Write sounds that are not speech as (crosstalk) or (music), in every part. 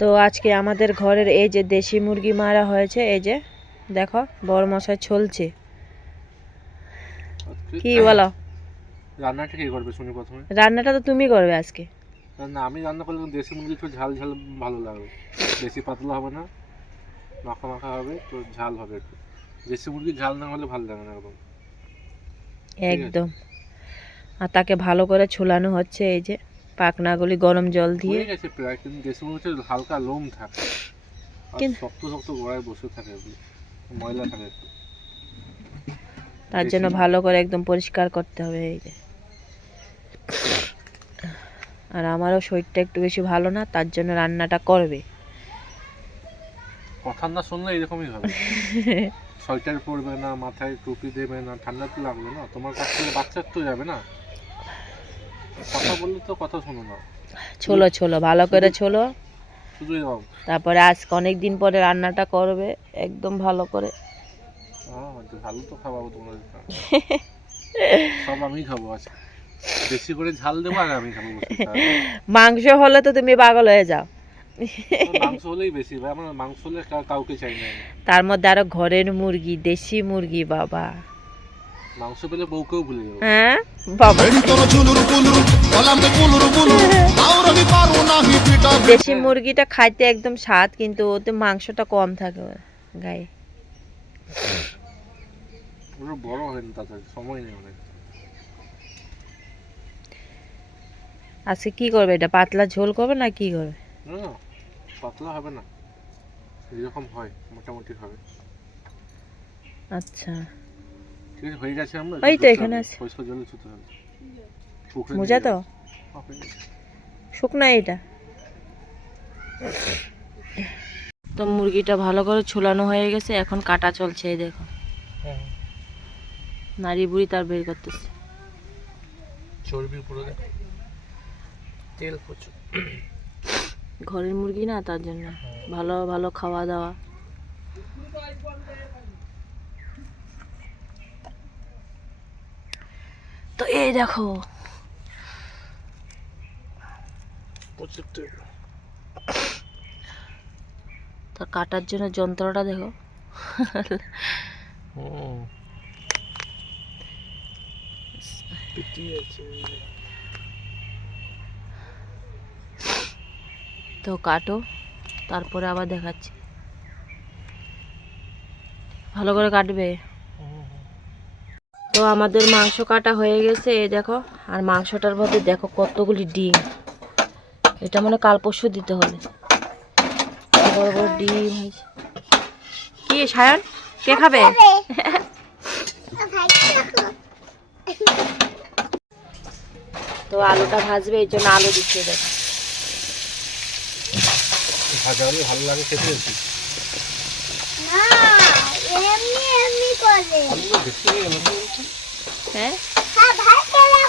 তো আজকে আমাদের ঘরের এই যে দেশি মুরগি মারা হয়েছে এই যে দেখো বড় মশাই চলছে কি বলো? রান্নাটা কে করবে শুনি প্রথমে? রান্নাটা তো তুমি করবে আজকে। না আমি রান্না করলে দেশি মুরগি একটু ঝাল ঝাল ভালো লাগবে বেশি পাতলা হবে না মাখা মাখা হবে তো ঝাল হবে একটু। দেশি মুরগি ঝাল না হলে ভালো লাগে না একদম একদম। আর তাকে ভালো করে ছোলানো হচ্ছে এই যে। পাকনাগুলি গরম জল দিয়ে। গেছে প্রায় কিন্তু দেশি মুরগিতে হালকা লোম থাকে। আর কিন্তু- শক্ত শক্ত গোড়ায় বসে থাকে ময়লা থাকে। তার জন্য ভালো করে একদম পরিষ্কার করতে হবে এই যে। আর আমারও শরীরটা একটু বেশি ভালো না তার জন্য রান্নাটা করবে। কথা না শুনলে এরকমই হবে। (laughs) সোয়েটার পরবে না মাথায় টুপি দেবে না ঠান্ডা তো লাগবে না। তোমার কাছ থেকে বাচ্চার তো যাবে না। কথা বললে তো কথা শোনো না। ছোলো ছোলো ভালো করে ছোলো। তারপরে আজকে অনেক দিন পরে রান্নাটা করবে একদম ভালো করে। হ্যাঁ ভালো তো খাওয়াবো তোমরা (laughs) সব আমি খাব আজকে। বেশি করে ঝাল দেবো আর আমি খাব মাংস হলে তো তুমি পাগল হয়ে যাও। মাংস হলেই বেশি ভাই আমার মাংস হলে কাউকে চাই না। তার মধ্যে আরও ঘরের মুরগি দেশি মুরগি বাবা। মাংস পেলে বউকেও ভুলে যাব। হ্যাঁ? দেশি মুরগিটা খাইতে একদম স্বাদ কিন্তু ওতে মাংসটা কম থাকে গায়ে। আজকে কি করবে এটা পাতলা ঝোল করবে না কি করবে? পাতলা হবে না। এরকম হয় মোটামুটি হবে। আচ্ছা। ঠিক আছে হয়ে গেছে আমরা? এই তো এখানে আছে। জলে হবে। মোজা তো। হ্যাঁ, হয়ে। শুকনা এটা। তো মুরগিটা ভালো করে ছোলানো হয়ে গেছে এখন কাটা চলছে এই দেখো। হ্যাঁ। নারী বুড়ি তার বের করতেছে। চর্বি পুরো তেল প্রচুর। ঘরের মুরগি না তার জন্য। ভালো ভালো খাওয়া দাওয়া। তো এই দেখো। তার কাটার জন্য যন্ত্রটা দেখো। তো কাটো, তারপরে আবার দেখাচ্ছি। ভালো করে কাটবে? আমাদের মাংস কাটা হয়ে গেছে এই দেখো। আর মাংসটার মধ্যে দেখো কতগুলি ডিম। এটা মনে কাল পরশু দিতে হবে। বড় বড় ডিম হয়েছে। কি সায়ন? কে খাবে? তো আলুটা ভাজবে এই জন্য আলু দিচ্ছে দেখো। ভাজা ভালো লাগে খেতে না এমনি এমনি করে। হয়ে?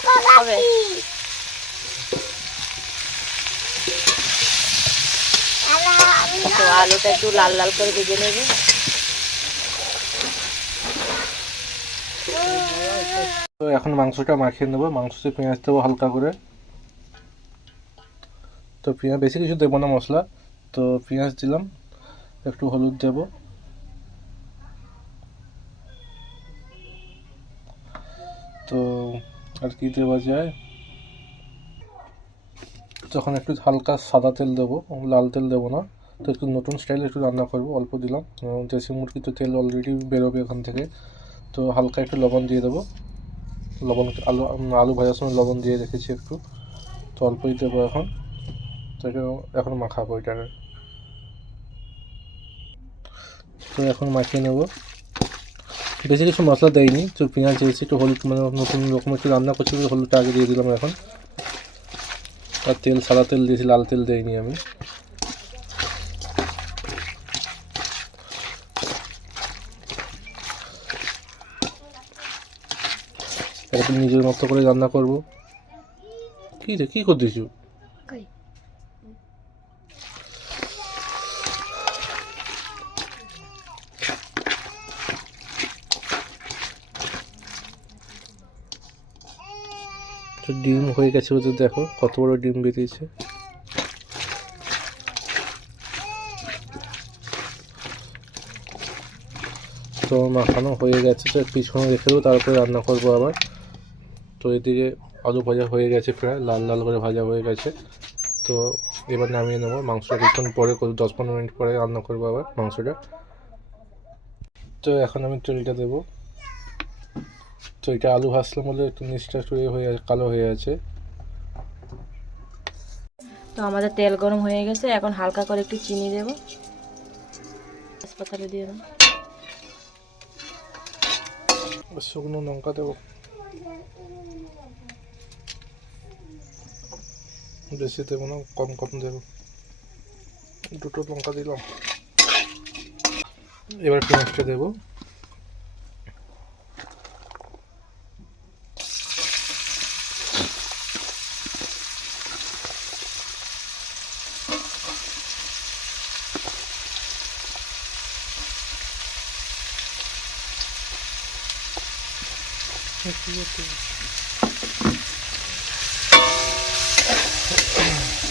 বলছো? হ্যাঁ তো আলুটা একটু লাল লাল করে ভেজে নেবে। তো এখন মাংসটা মাখিয়ে নেব। মাংসতে পেঁয়াজ দেবো হালকা করে। তো পেঁয়াজ বেশি কিছু দেবো না মশলা। তো পেঁয়াজ দিলাম একটু হলুদ দেবো। তো আর কি দেওয়া যায়? তখন একটু হালকা সাদা তেল দেবো, লাল তেল দেবো না, তো একটু নতুন স্টাইলে একটু রান্না করব, অল্প দিলাম। দেশি মুরগি তো তেল অলরেডি বেরোবে এখান থেকে। তো হালকা একটু লবণ দিয়ে দেবো। লবণ, আলু আলু ভাজার সময় লবণ দিয়ে রেখেছি একটু। তো অল্পই দেবো এখন। তো এখন মাখাবো এটাকে। তো এখন মাখিয়ে নেব। বেশি কিছু মশলা দেয়নি তো পেঁয়াজ দিয়েছি, একটু হলুদ মানে নতুন রকম একটু রান্না করছি হলুদটা আগে দিয়ে দিলাম এখন। আর তেল, সাদা তেল দিয়েছি, লাল তেল দেয়নি আমি। নিজের মতো করে রান্না করব। কি রে, কি করতেছো? তো ডিম হয়ে গেছে ওদের দেখো, কত বড় ডিম বেরিয়েছে। তো মাখানো হয়ে গেছে, তো পিছনে রেখে দেবো, তারপরে রান্না করব আবার। তো এদিকে আলু ভাজা হয়ে গেছে প্রায়, লাল লাল করে ভাজা হয়ে গেছে। তো এবার নামিয়ে নেব মাংসটা, কিছুক্ষণ পরে দশ পনেরো মিনিট পরে রান্না করব আবার মাংসটা। তো এখন আমি তেলটা দেবো। তো এটা আলু ভাজলাম বলে একটু নিচটা একটু হয়ে কালো হয়ে আছে। তো আমাদের তেল গরম হয়ে গেছে এখন হালকা করে একটু চিনি দেবো। তেজপাতাটা দিয়ে দেবো। শুকনো লঙ্কা দেবো। বেশি দেবো না কম কম দেবো। দুটো লঙ্কা দিলাম। এবার পেঁয়াজটা দেবো।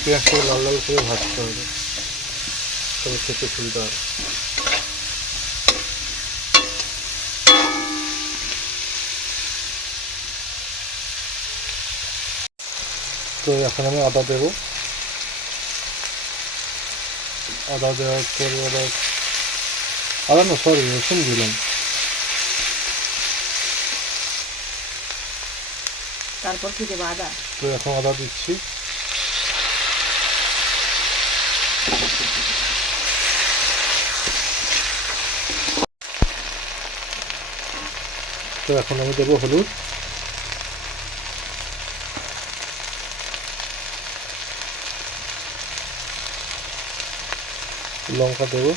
পেঁয়াজটা লাল লাল করে ভাজতে হবে। তবে খেতে সুবিধা হবে। তো এখন আমি আদা দেবো। আদা দেওয়ার পর আবার আদা না সরি রসুন দিলাম। তারপর কি দেবো আদা তো এখন আদা দিচ্ছি। তো এখন আমি দেবো হলুদ। লঙ্কা দেবো।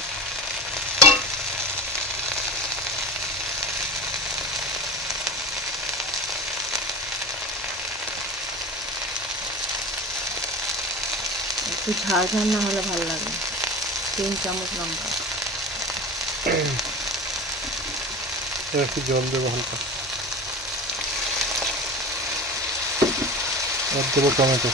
একটু ঝাল ঝাল না হলে ভালো লাগে। তিন চামচ লঙ্কা। একটু জল দেবো হালকা। আর দেবো টমেটো।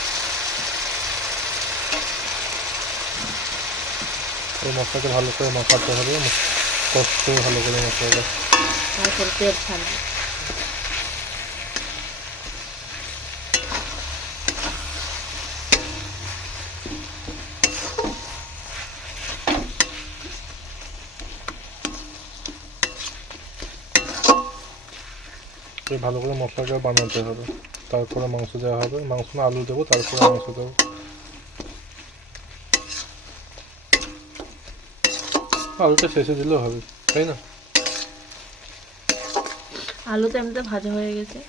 এই মশলাটা ভালো করে মাখাতে হবে। কষ্ট ভালো করে মশলাটা তারপর তেল ছাড়বে। ভালো করে মশলাটা বানাতে হবে। তারপরে মাংস দেওয়া হবে। মাংস না আলু দেবো তারপরে মাংস দেবো। আলুটা শেষে দিলেও হবে তাই না? আলু তো এমনিতে ভাজা হয়ে গেছে।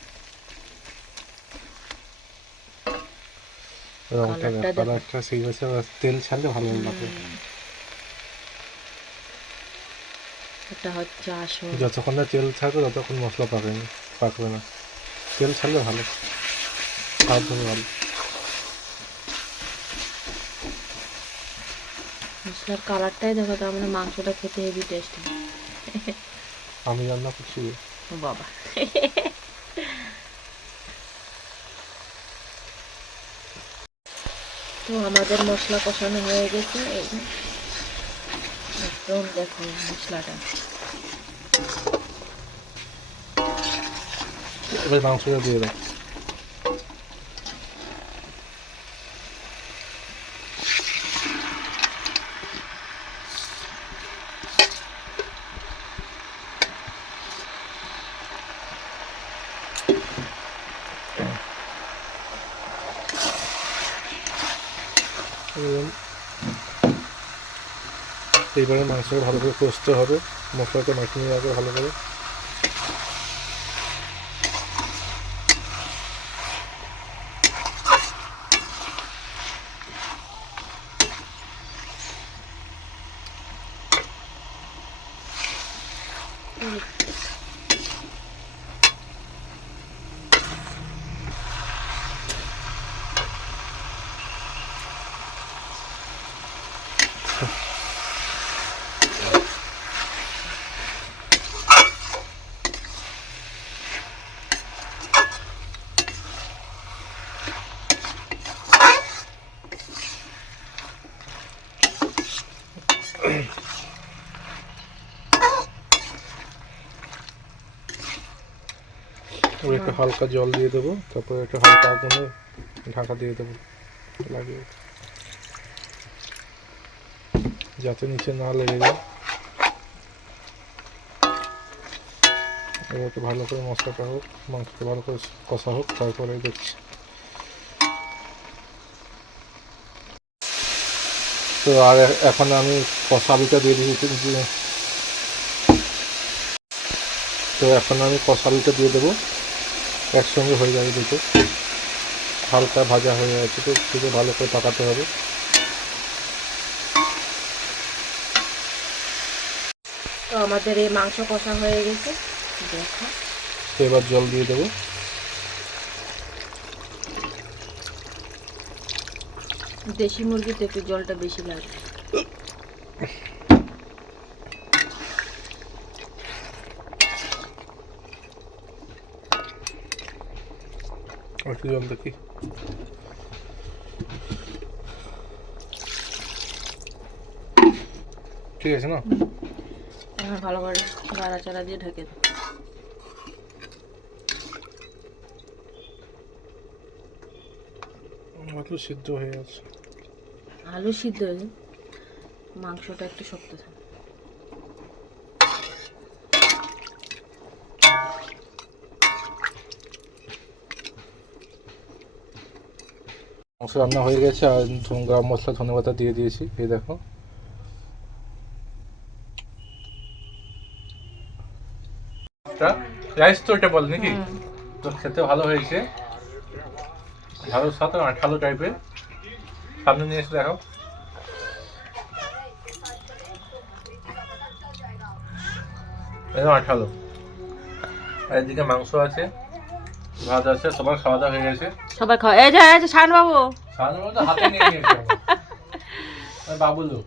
রংটা কালারটা সেই হয়েছে তেল ছাড়লে ভালো লাগে। এটা হচ্ছে আসল। যতক্ষণ না তেল থাকবে ততক্ষণ মশলা পাকেনি পাকবে না। তেল ছাড়লে ভালো। হবে ভালো। মশলার কালারটাই দেখো তার মানে মাংসটা খেতে হেভি টেস্ট আমি রান্না করছি। বাবা। তো আমাদের মশলা কষানো হয়ে গেছে। এই একদম দেখো মশলাটা। এবার মাংসটা দিয়ে দাও। এইবারে মাংসটা ভালো করে কষতে হবে। মশলাটা মাখিয়ে রাখবে ভালো করে একটু হালকা জল দিয়ে দেবো, তারপরে একটু হালকা আগুনে ঢাকা দিয়ে দেবো, লাগিয়ে। যাতে নিচে না লেগে যায়। এবার একটু ভালো করে মশলাটা হোক, মাংসটা ভালো করে কষা হোক, তারপরে দেখছি। তো আর এখন আমি কষা আলুটা দিয়ে দিয়েছি দিয়ে- তো এখন আমি কষা আলুটা দিয়ে দেবো। একসঙ্গে হয়ে যাবে দুটো হালকা ভাজা হয়ে গেছে তো সেটা ভালো করে পাকাতে হবে। তো আমাদের এই মাংস কষা হয়ে গেছে। দেখো। এবার জল দিয়ে দেবো। দেশি মুরগিতে একটু জলটা বেশি লাগে। একটু জল দেখি ঠিক আছে না? এখন ভালো করে নাড়াচাড়া দিয়ে ঢেকে দাও। সিদ্ধ হয়ে গেছে আলু সিদ্ধ হয়েছে মাংসটা একটু শক্ত থাকে। মাংস রান্না হয়ে গেছে আর গরম মশলা ধনে পাতা দিয়ে দিয়েছি। এই দেখো। রাইস তো এটা বল নাকি? তো খেতে ভালো হয়েছে। ভালো আর আঠালো টাইপের সামনে নিয়ে এসে দেখো। একদম আঠালো আর এদিকে মাংস আছে ভাত আছে সবার খাওয়া দাওয়া হয়ে গেছে। সবাই খাওয়া এই যে এই যে শান বাবু। সাধারণত মধ্যে হাতে নিয়ে নিয়েছে (laughs) আমার। বাবুলু।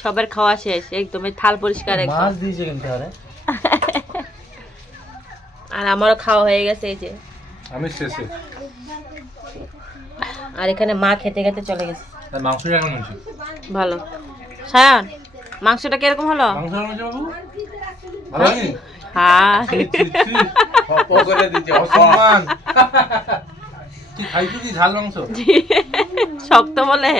সবার খাওয়া শেষ একদম থাল পরিষ্কার একদম। মাছ দিয়েছে কিন্তু আরে (laughs) আর আমারও খাওয়া হয়ে গেছে এই যে। আমি শেষে। আর এখানে মা খেতে খেতে চলে গেছে। কেমন হয়েছে? ভালো। সায়ন মাংসটা কীরকম হলো? মাংস কেমন হয়েছে বাবু? ভালো হয়নি? হ্যাঁ। অসম্মান। কি ঝাল মাংস? শক্ত বলে।